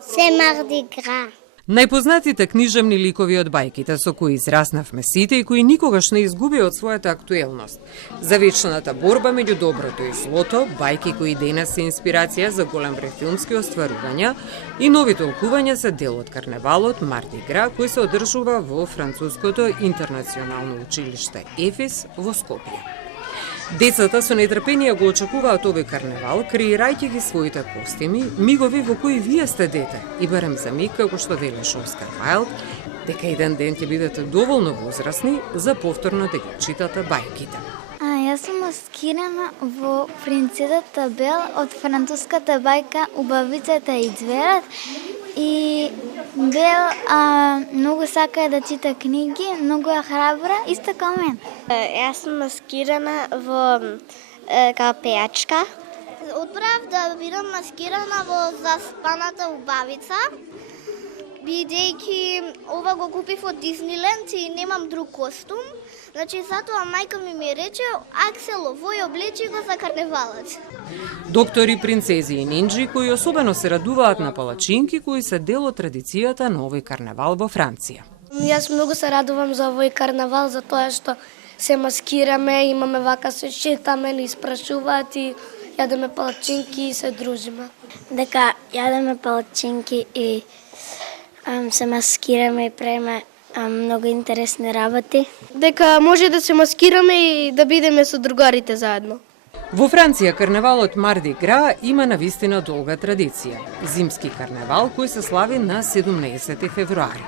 Се Марди Гра. Најпознатите книжевни ликови од бајките со кои израснавме сите и кои никогаш не изгубија од својата актуелност. За вечната борба меѓу доброто и злото, бајки кои денес се инспирација за голем број филмски остварувања и нови толкувања се дел од карневалот Марди Гра, кој се одржува во француското интернационално училиште ЕФИС во Скопје. Децата со нетрпение го очекуваат овој карневал, креирајќи ги своите костими, мигови во кои вие сте дете, и барем за миг, како што велеше Оскар Вајлд, дека еден ден ќе бидете доволно возрасни за повторно да ги читате бајките. Јас сум маскирана во принцезата Бел од француската бајка Убавицата и ѕверот. И Бел многу сака да чита книги, многу е храбра, исто како мен. Јас сум маскирана во као пејачка. Одбрав да бидам маскирана во Заспаната убавица, бидејќи ова го купив од Дизниленд и немам друг костум. Значи, затоа мајка ми рече, Аксело, вој облечи го за карневалот. Доктори, принцези и нинџи кои особено се радуваат на палачинки кои се дел од традицијата на овој карневал во Франција. Јас многу се радувам за овој карневал, за тоа што се маскираме, имаме вака се шетаме, ни испрашуваат и јадеме палачинки и се дружиме. Дека јадеме палачинки и се маскираме и правиме многу интересни работи. Дека може да се маскираме и да бидеме со другарите заедно. Во Франција карневалот Марди Гра има навистина долга традиција. Зимски карневал кој се слави на 17 февруари.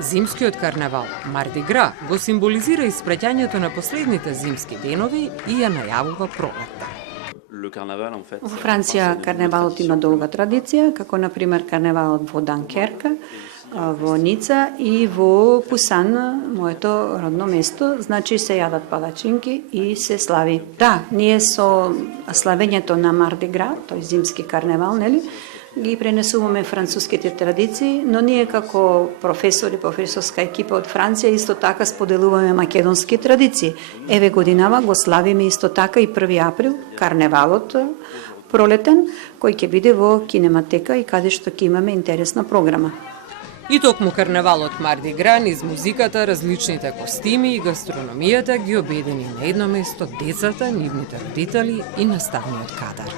Зимскиот карневал Марди Гра го символизира испраќањето на последните зимски денови и ја најавува пролетта. Во Франција карневалот има долга традиција, како на пример карневалот во Данкерка, во Ница и во Пусан, моето родно место, значи се јадат палачинки и се слави. Да, ние со славењето на Марди Гра, тој зимски карневал, нели, ги пренесуваме француските традиции, но ние како професори, професорска екипа од Франција исто така споделуваме македонски традиции. Еве годинава го славиме исто така и 1 април, карневалот пролетен, кој ќе биде во кинематека и каде што ќе имаме интересна програма. И токму карневалот Марди Гра, низ музиката, различните костими и гастрономијата ги обедини на едно место децата, нивните родители и наставниот кадар.